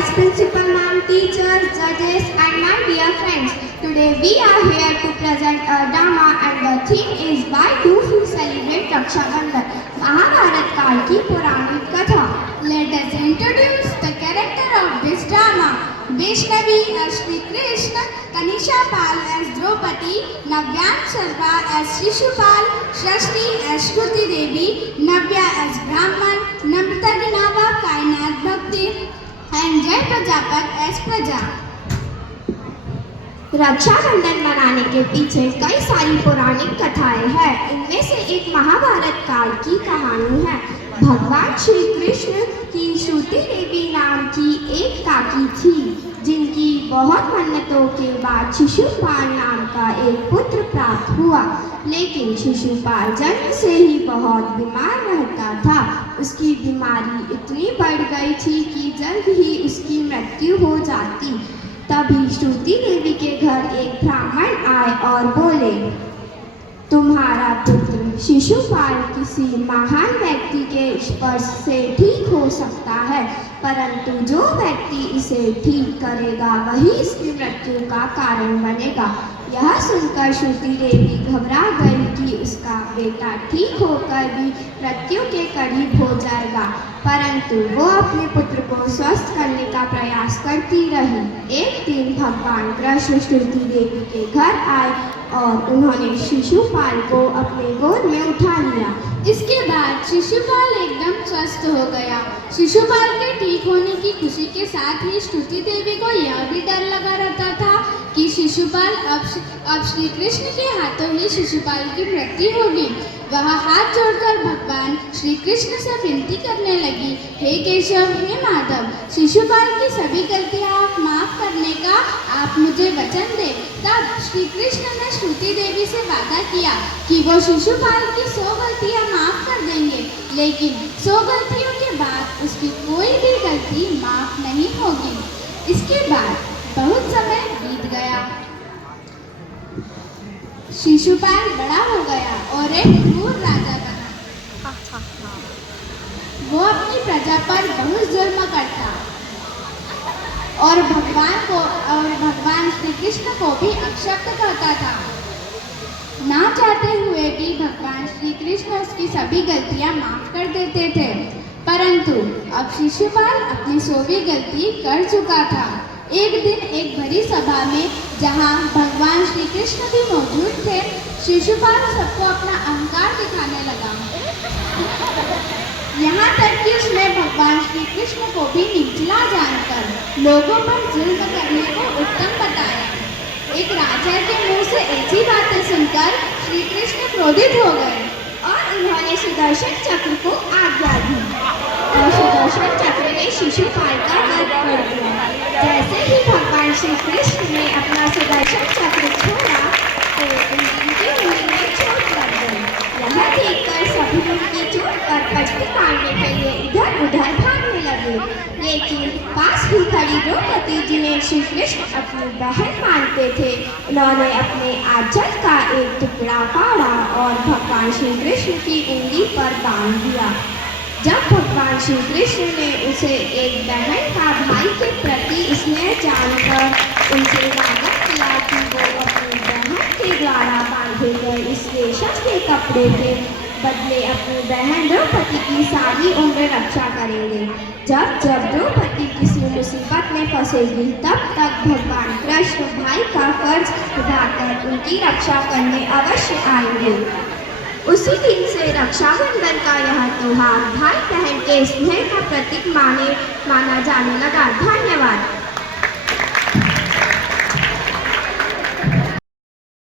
Vice Principal Ma'am, teachers, judges and my dear friends. Today we are here to present a drama and the theme is why do we celebrate Raksha Bandhan? Mahabharat काल की पौराणिक कथा. Let us introduce the character of this drama. Vaishnavi as Shri Krishna, Kanisha Pal as Draupadi, Navyan Sarva as Shishupal, Shrashti as Shruti Devi, Navya as Brahman, Namrata Dinava Kainat Bhakti and Jai Prajapat as Praja. Rakshabandhan मनाने के पीछे कई सारी पौराणिक कथाएं हैं. इनमें से एक महाभारत काल की कहानी है. भगवान श्री कृष्ण की श्रुति देवी नाम की एक काकी थी जिनकी बहुत मन्नतों के बाद शिशुपाल नाम का एक पुत्र प्राप्त हुआ. लेकिन शिशुपाल जन्म से ही बहुत बीमार रहता था. उसकी बीमारी इतनी बढ़ गई थी कि जल्द ही उसकी मृत्यु हो जाती. तभी श्रुति देवी के घर एक ब्राह्मण आए और बोले, तुम्हारा पुत्र शिशुपाल किसी महान व्यक्ति के स्पर्श से ठीक हो सकता है, परंतु जो व्यक्ति इसे ठीक करेगा वही इसकी मृत्यु का कारण बनेगा. यह सुनकर श्रुति देवी घबरा गई कि उसका बेटा ठीक होकर भी मृत्यु के करीब हो जाएगा, परंतु वो अपने पुत्र को स्वस्थ करने का प्रयास करती रही. एक दिन भगवान कृष्ण श्रुति देवी के घर आए और उन्होंने शिशुपाल को अपने गोद में उठा लिया. इसके बाद शिशुपाल एकदम स्वस्थ हो गया. शिशुपाल के ठीक होने की खुशी के साथ ही श्रुति देवी को यह भी डर लगा रहता था कि शिशुपाल अब श्री कृष्ण के हाथों ही शिशुपाल की मृत्यु होगी. वह हाथ जोड़कर भगवान श्री कृष्ण से विनती करने लगी, हे केशव, हे माधव, शिशुपाल की सभी गलतियां आप माफ करने का आप मुझे वचन दें. तब श्री कृष्ण ने श्रुति देवी से वादा किया कि वो शिशुपाल की 100 गलतियां माफ कर देंगे, लेकिन 100 गलतियों के बाद उसकी कोई भी गलती माफ नहीं होगी. इसके बाद बहुत समय बीत गया. शिशुपाल बड़ा हो गया और एक क्रूर राजा बना. वो अपनी प्रजा पर बहुत जुल्म करता और भगवान श्री कृष्ण को भी अपशब्द कहता था. ना चाहते हुए भी भगवान श्री कृष्ण उसकी सभी गलतियां माफ कर देते थे, परंतु अब शिशुपाल अपनी 100वीं गलती कर चुका था. एक दिन एक बड़ी सभा में जहां भगवान श्री कृष्ण भी मौजूद थे, शिशुपाल सबको अपना अहंकार दिखाने लगा. यहाँ तक कि उसने भगवान श्री कृष्ण को भी निचला जानकर लोगों पर जुल्म करने को उत्तम बताया. एक राजा के मुंह से ऐसी बातें सुनकर श्री कृष्ण क्रोधित हो गए और उन्होंने सुदर्शन चक्र को आज्ञा दी और सुदर्शन चक्र ने शिशुपाल का वध कर दिया. जैसे ही भगवान श्री कृष्ण ने अपना सुदर्शन चक्र छोड़ा तो उनकी उंगली में चोट लग गई. यह देखकर सभी उनकी चोट पर पट्टी मारने के लिए इधर उधर भागने लगे, लेकिन पास ही खड़ी द्रौपदी जिन्हें श्री कृष्ण अपनी बहन मानते थे, उन्होंने अपने आंचल का एक टुकड़ा फाड़ा और भगवान श्री कृष्ण की उंगली पर बांध दिया. जब भगवान श्री कृष्ण ने उसे एक बहन का भाई के प्रति स्नेह जानकर उनसे वादा किया कि वो अपनी बहन के द्वारा बांधे गए इस रेशम के कपड़े के बदले अपनी बहन द्रौपदी की सारी उम्र रक्षा करेंगे. जब द्रौपदी किसी मुसीबत में फंसेगी तब तक भगवान कृष्ण भाई का फर्ज निभाकर उनकी रक्षा करने अवश्य आएंगे. उसी दिन से रक्षाबंधन का यह त्योहार भाई बहन के स्नेह का प्रतीक माना जाने लगा. धन्यवाद.